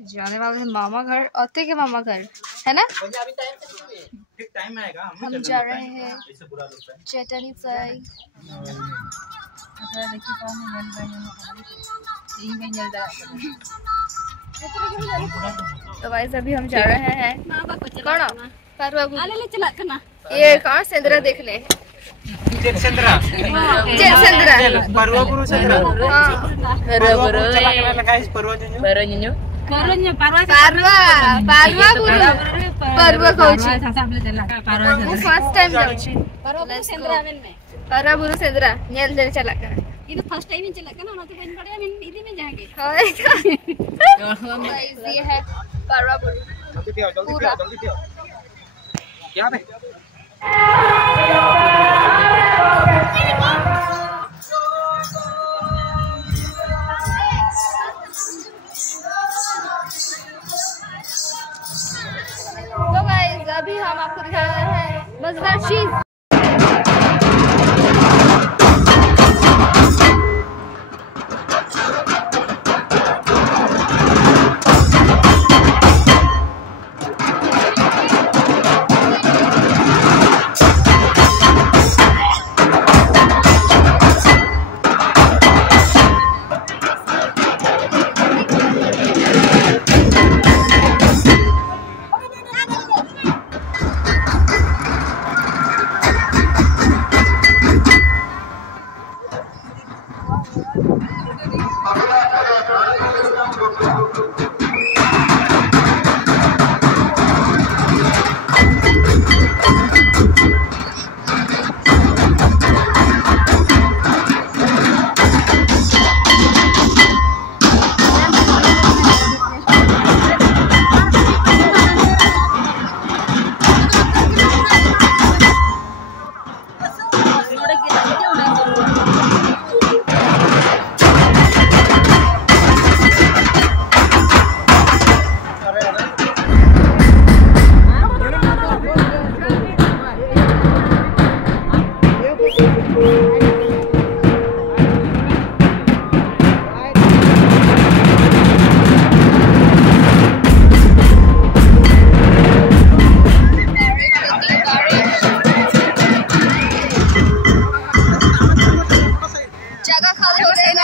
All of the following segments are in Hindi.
जाने वाले हैं मामा घर, अते के मामा घर है ना। टाइम आएगा हम जा रहे हैं चटनी चाय। तो भाई अभी हम जा रहे हैं कौन ये कहाँ सेंद्रा देखने सेंद्रा परवा गुरु सेंद्रा पर्व कहूची फर्स्ट टाइम जाउची परवा गुरु सेंद्रा नेल दे चला कर ಇದು ಫಸ್ಟ್ ಟೈಮ್ ಇಂಚ ಲಕ್ಕನ ಮತ್ತೆ ಬನ್ ಬಡಯ ಮಿನ್ ಇದಿ में जाएंगे गाइस ये है परवा गुरु जल्दी दियो क्या है तो गाइस अभी हम आपको दिखा रहे हैं मजेदार चीज।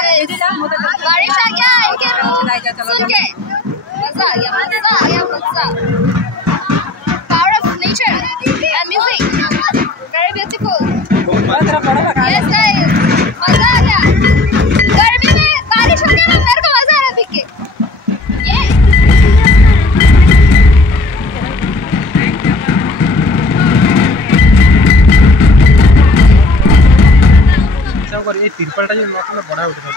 बारिश आ गया इनके सुन के मजा आ गया power of nature and music very beautiful yes guys मजा आ गया गर्मी में बारिश हो गया ना मेरे को मजा आ रहा भीग के ये सब कर ये तिरपालटा जो मतलब बड़ा उठा